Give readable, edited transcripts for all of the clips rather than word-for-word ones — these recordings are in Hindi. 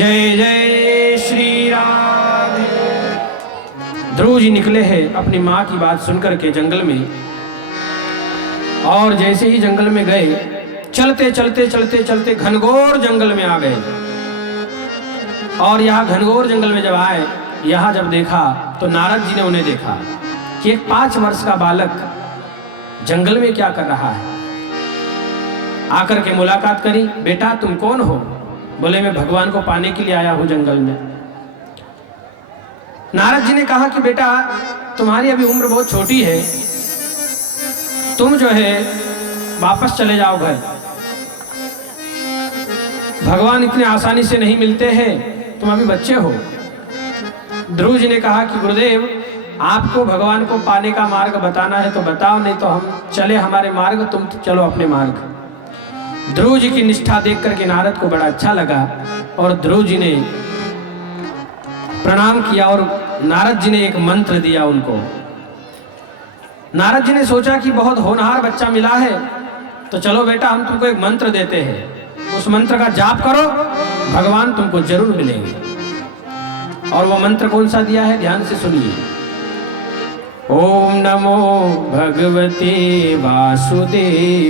जय जय श्री राम। ध्रुव जी निकले हैं अपनी माँ की बात सुनकर के जंगल में, और जैसे ही जंगल में गए, चलते चलते चलते चलते घनघोर जंगल में आ गए। और यहाँ घनघोर जंगल में जब आए, यहाँ जब देखा तो नारद जी ने उन्हें देखा कि एक 5 वर्ष का बालक जंगल में क्या कर रहा है। आकर के मुलाकात करी, बेटा तुम कौन हो? बोले मैं भगवान को पाने के लिए आया हूं जंगल में। नारद जी ने कहा कि बेटा तुम्हारी अभी उम्र बहुत छोटी है, तुम जो है वापस चले जाओ घर, भगवान इतने आसानी से नहीं मिलते हैं, तुम अभी बच्चे हो। ध्रुव जी ने कहा कि गुरुदेव आपको भगवान को पाने का मार्ग बताना है तो बताओ, नहीं तो हम चले हमारे मार्ग, तुम चलो अपने मार्ग। ध्रुव जी की निष्ठा देख करके नारद को बड़ा अच्छा लगा और ध्रुव जी ने प्रणाम किया और नारद जी ने एक मंत्र दिया उनको। नारद जी ने सोचा कि बहुत होनहार बच्चा मिला है, तो चलो बेटा हम तुमको एक मंत्र देते हैं, उस मंत्र का जाप करो, भगवान तुमको जरूर मिलेंगे। और वो मंत्र कौन सा दिया है, ध्यान से सुनिए। ओम नमो भगवते वासुदेवाय,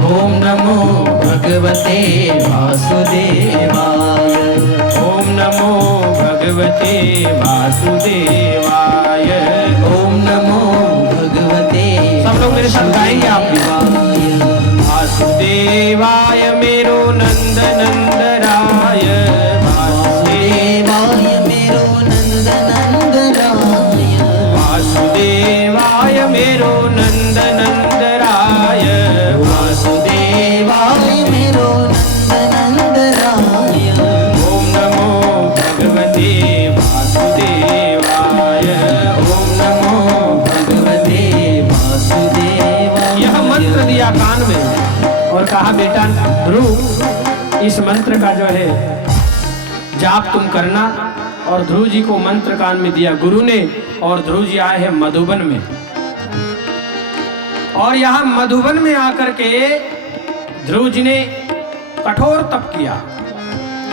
ओम नमो भगवते वासुदेवाय, ओम नमो भगवते वासुदेवाय, ओम नमो भगवते। सब लोग मेरे साथ गाएंगे आप भी। वासुदेवाय मेरो नंद नंदराय, वासुदेवाय मेरो नंद नंदराय, वासुदेवाय मेरो नंद नंदराय, वासुदेवाय मेरो नंद नंदराय। ओम नमो भगवते वासुदेवाय, ओम नमो भगवते वासुदेवाय। यह मंत्र दिया कान में और कहा बेटा ध्रुव इस मंत्र का जो है जाप तुम करना। और ध्रुव जी को मंत्र कान में दिया गुरु ने, और ध्रुव जी आए हैं मधुबन में। और यहाँ मधुबन में आकर के ध्रुव जी ने कठोर तप किया।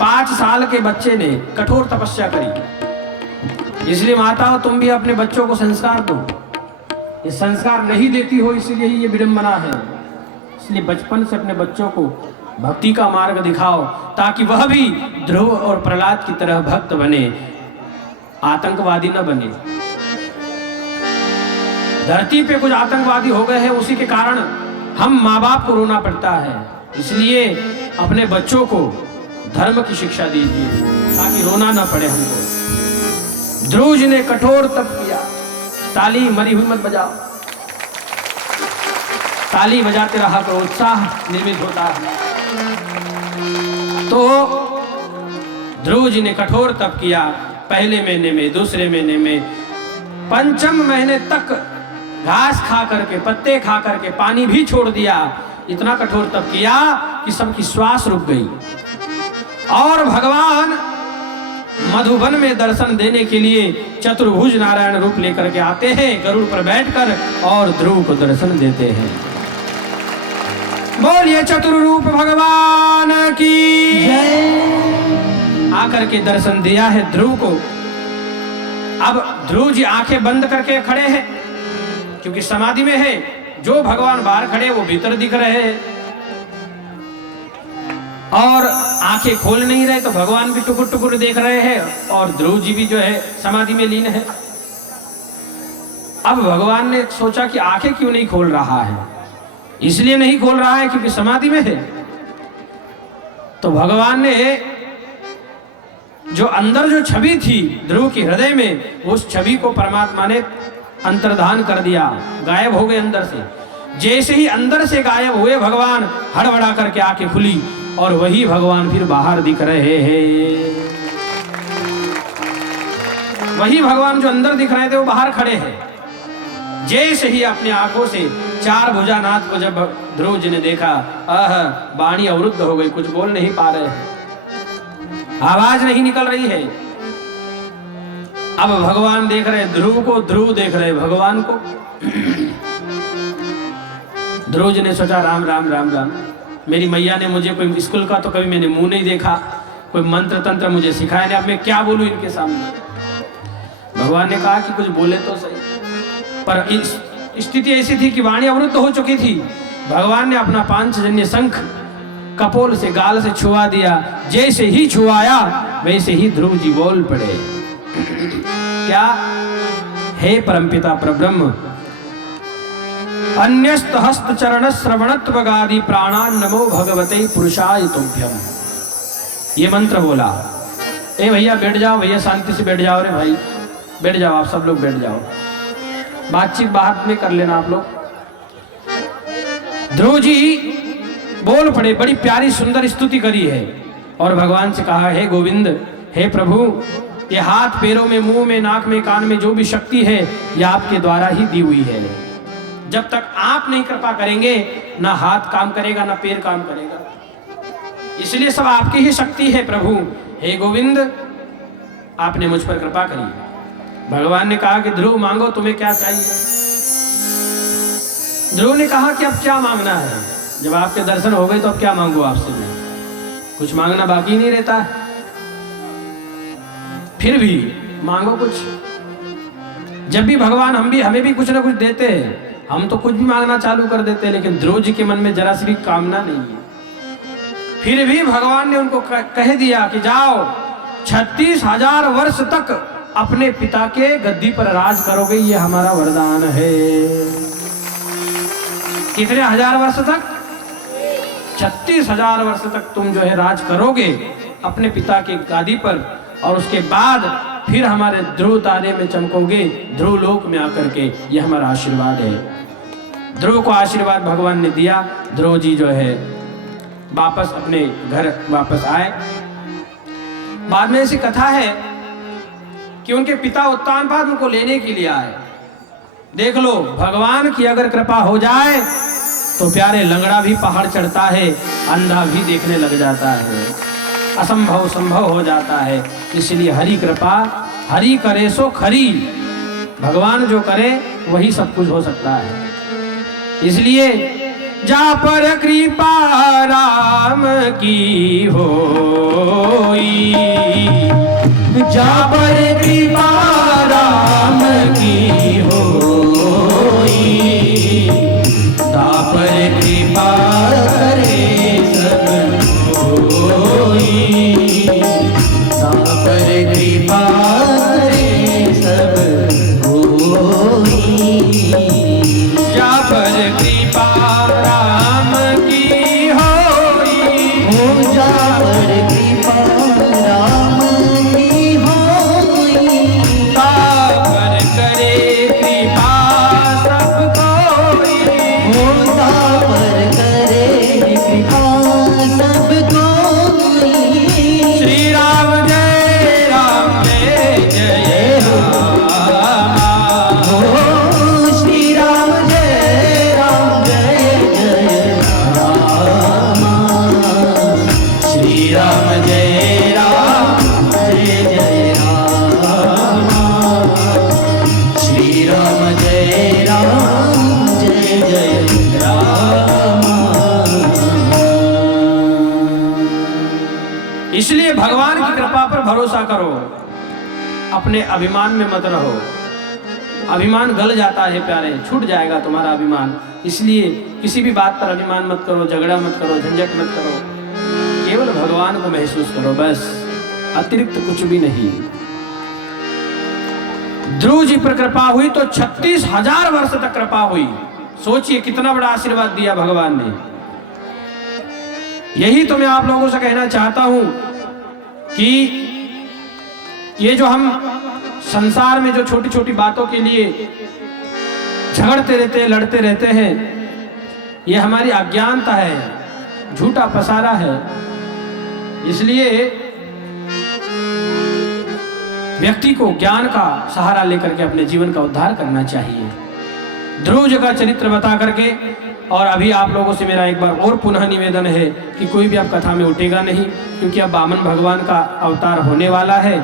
5 साल के बच्चे ने कठोर तपस्या करी। इसलिए माताओं तुम भी अपने बच्चों को संस्कार दो। ये संस्कार नहीं देती हो इसलिए ही ये विडंबना है। इसलिए बचपन से अपने बच्चों को भक्ति का मार्ग दिखाओ, ताकि वह भी ध्रुव और प्रहलाद की तरह भक्त बने, आतंकवादी न बने। धरती पे कुछ आतंकवादी हो गए हैं, उसी के कारण हम माँ बाप को रोना पड़ता है। इसलिए अपने बच्चों को धर्म की शिक्षा दीजिए ताकि रोना ना पड़े हमको। ध्रुव जी ने कठोर तप किया। ताली मरी हुई मत बजाओ, ताली बजाते रहा तो उत्साह निर्मित होता है। तो ध्रुव जी ने कठोर तप किया। पहले महीने में, दूसरे महीने में, 5वें महीने तक घास खा करके, पत्ते खा करके, पानी भी छोड़ दिया। इतना कठोर तप किया कि सबकी श्वास रुक गई। और भगवान मधुबन में दर्शन देने के लिए चतुर्भुज नारायण रूप लेकर के आते हैं, गरुड़ पर बैठकर, और ध्रुव को दर्शन देते हैं। बोलिए चतुर्रूप भगवान की जय। आकर के दर्शन दिया है ध्रुव को। अब ध्रुव जी आंखें बंद करके खड़े हैं, क्योंकि समाधि में है। जो भगवान बाहर खड़े वो भीतर दिख रहे हैं, और आंखें खोल नहीं रहे तो भगवान भी टुकुर टुकुर देख रहे हैं, और ध्रुव जी भी जो है समाधि में लीन है। अब भगवान ने सोचा कि आंखें क्यों नहीं खोल रहा है। इसलिए नहीं खोल रहा है क्योंकि समाधि में है। तो भगवान ने जो अंदर जो छवि थी ध्रुव के हृदय में, उस छवि को परमात्मा ने अंतर्धान कर दिया, गायब हो गए अंदर से। जैसे ही अंदर से गायब हुए भगवान, हड़बड़ा करके आंखें खुली और वही भगवान फिर बाहर दिख रहे हैं। वही भगवान जो अंदर दिख रहे थे वो बाहर खड़े हैं। जैसे ही अपनी आंखों से 4 भुजानाथ को जब ध्रुव जी ने देखा, वाणी अवरुद्ध हो गई, कुछ बोल नहीं पा रहे हैं, आवाज नहीं निकल रही है। अब भगवान देख रहे ध्रुव को, ध्रुव देख रहे भगवान को। ध्रुव जी ने सोचा राम राम राम राम, मेरी मैया ने मुझे कोई स्कूल का तो कभी मैंने मुंह नहीं देखा, कोई मंत्र तंत्र मुझे सिखाया नहीं, अब मैं क्या बोलूं इनके सामने। भगवान ने कहा कि कुछ बोले तो सही, पर इस स्थिति ऐसी थी कि वाणी अवरुद्ध हो चुकी थी। भगवान ने अपना पांचजन्य शंख कपोल से गाल से छुआ दिया, जैसे ही छुआया वैसे ही ध्रुव जी बोल पड़े, क्या? हे परमपिता परब्रह्म, अन्यस्त हस्त चरण श्रवणत्व गादि प्राणान नमो भगवते पुरुषाय तुभ्यम। ये मंत्र बोला। ए भैया बैठ जाओ, भैया शांति से बैठ जाओ, रे भाई बैठ जाओ, आप सब लोग बैठ जाओ, बातचीत बाद में कर लेना आप लोग। ध्रुव जी बोल पड़े, बड़ी प्यारी सुंदर स्तुति करी है और भगवान से कहा, हे गोविंद, हे प्रभु, ये हाथ पैरों में, मुंह में, नाक में, कान में जो भी शक्ति है ये आपके द्वारा ही दी हुई है। जब तक आप नहीं कृपा करेंगे ना हाथ काम करेगा ना पैर काम करेगा, इसलिए सब आपकी ही शक्ति है प्रभु। हे गोविंद, आपने मुझ पर कृपा करी। भगवान ने कहा कि ध्रुव मांगो, तुम्हें क्या चाहिए? ध्रुव ने कहा कि अब क्या मांगना है, जब आपके दर्शन हो गए तो अब क्या मांगू आपसे मैं, कुछ मांगना बाकी नहीं रहता। फिर भी मांगो कुछ। जब भी भगवान हमें भी कुछ ना कुछ देते हैं, हम तो कुछ भी मांगना चालू कर देते हैं, लेकिन ध्रुव जी के मन में जरा सी भी कामना नहीं है। फिर भी भगवान ने उनको कह दिया कि जाओ, 36,000 वर्ष तक अपने पिता के गद्दी पर राज करोगे, ये हमारा वरदान है। कितने हजार वर्ष तक? 36,000 वर्ष तक तुम जो है राज करोगे अपने पिता की गादी पर, और उसके बाद फिर हमारे ध्रुव तारे में चमकोगे, ध्रुव लोक में आकर के। ये हमारा आशीर्वाद है। ध्रुव को आशीर्वाद भगवान ने दिया। ध्रुव जी जो है वापस अपने घर वापस आए। बाद में ऐसी कथा है कि उनके पिता उत्तानपाद उनको लेने के लिए आए। देख लो, भगवान की अगर कृपा हो जाए तो प्यारे लंगड़ा भी पहाड़ चढ़ता है, अंधा भी देखने लग जाता है, असंभव संभव हो जाता है। इसलिए हरि कृपा, हरि करे सो खरी, भगवान जो करे वही सब कुछ हो सकता है। इसलिए जा पर कृपा राम की होई, जा पर कृपा राम की होई, ता पर कृपा करे सब होई, ता पर कृपा करे सब होई, जा पर कृपा राम की होई, हो जा पर कृपा राम की होई, ता पर करे कृपा सब कोई, हो ता पर करे कृपा सब कोई। श्री राम जय राम जय जय राम, हो श्री राम जय राम जय जय राम, श्री राम जय राम जय जय राम, श्री राम जय राम जय जय राम। इसलिए भगवान की कृपा पर भरोसा करो, अपने अभिमान में मत रहो। अभिमान गल जाता है प्यारे, छूट जाएगा तुम्हारा अभिमान। इसलिए किसी भी बात पर अभिमान मत करो, झगड़ा मत करो, झंझट मत करो, केवल भगवान को महसूस करो, बस, अतिरिक्त कुछ भी नहीं। ध्रुव जी पर कृपा हुई तो 36,000 वर्ष तक कृपा हुई। सोचिए कितना बड़ा आशीर्वाद दिया भगवान ने। यही तो मैं आप लोगों से कहना चाहता हूं कि ये जो हम संसार में जो छोटी छोटी बातों के लिए झगड़ते रहते हैं, लड़ते रहते हैं, ये हमारी अज्ञानता है, झूठा पसारा है। इसलिए व्यक्ति को ज्ञान का सहारा लेकर के अपने जीवन का उद्धार करना चाहिए। ध्रुव जी का चरित्र बता करके, और अभी आप लोगों से मेरा एक बार और पुनः निवेदन है कि कोई भी आप कथा में उठेगा नहीं, क्योंकि अब वामन भगवान का अवतार होने वाला है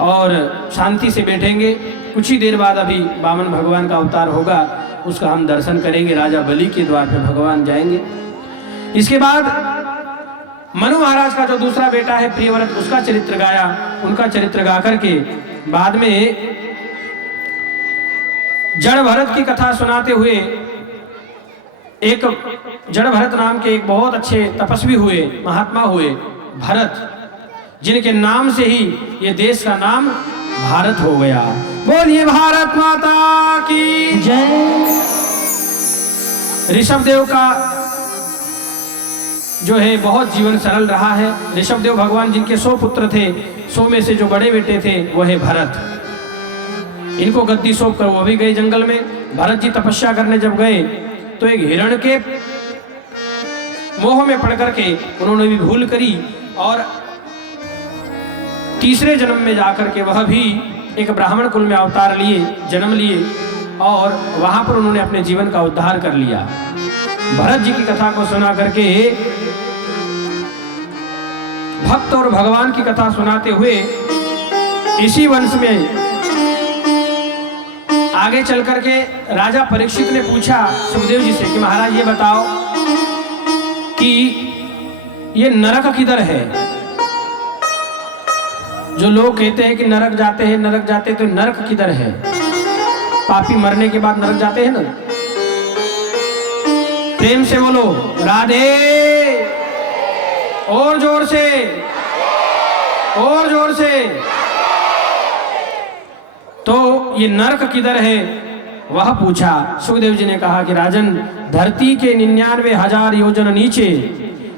और शांति से बैठेंगे। कुछ ही देर बाद अभी वामन भगवान का अवतार होगा, उसका हम दर्शन करेंगे। राजा बलि के द्वार पे भगवान जाएंगे। इसके बाद मनु महाराज का जो दूसरा बेटा है प्रियव्रत, उसका चरित्र गाया। उनका चरित्र गा करके बाद में जड़ भरत की कथा सुनाते हुए, एक जड़ भरत नाम के एक बहुत अच्छे तपस्वी हुए, महात्मा हुए भरत, जिनके नाम से ही ये देश का नाम भारत हो गया। बोलिए भारत माता की जय। ऋषभदेव का जो है बहुत जीवन सरल रहा है। ऋषभदेव भगवान जिनके 100 पुत्र थे, 100 में से जो बड़े बेटे थे वो है भरत। इनको गद्दी सौंप कर वो भी गए जंगल में। भरत जी तपस्या करने जब गए तो एक हिरण के मोह में पड़ करके उन्होंने भी भूल करी और तीसरे जन्म में जाकर के वह भी एक ब्राह्मण कुल में अवतार लिए, जन्म लिए और वहां पर उन्होंने अपने जीवन का उद्धार कर लिया। भरत जी की कथा को सुना करके भक्त और भगवान की कथा सुनाते हुए इसी वंश में आगे चल करके राजा परीक्षित ने पूछा सुखदेव जी से कि महाराज ये बताओ कि ये नरक किधर है? जो लोग कहते हैं कि नरक जाते हैं, नरक जाते हैं, तो नरक किधर है? पापी मरने के बाद नरक जाते हैं ना। प्रेम से बोलो राधे, और जोर से, और जोर से। तो ये नरक किधर है वह पूछा। सुखदेव जी ने कहा कि राजन, धरती के 99,000 योजन नीचे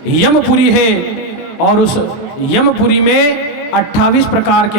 यमपुरी है और उस यमपुरी में 28 प्रकार के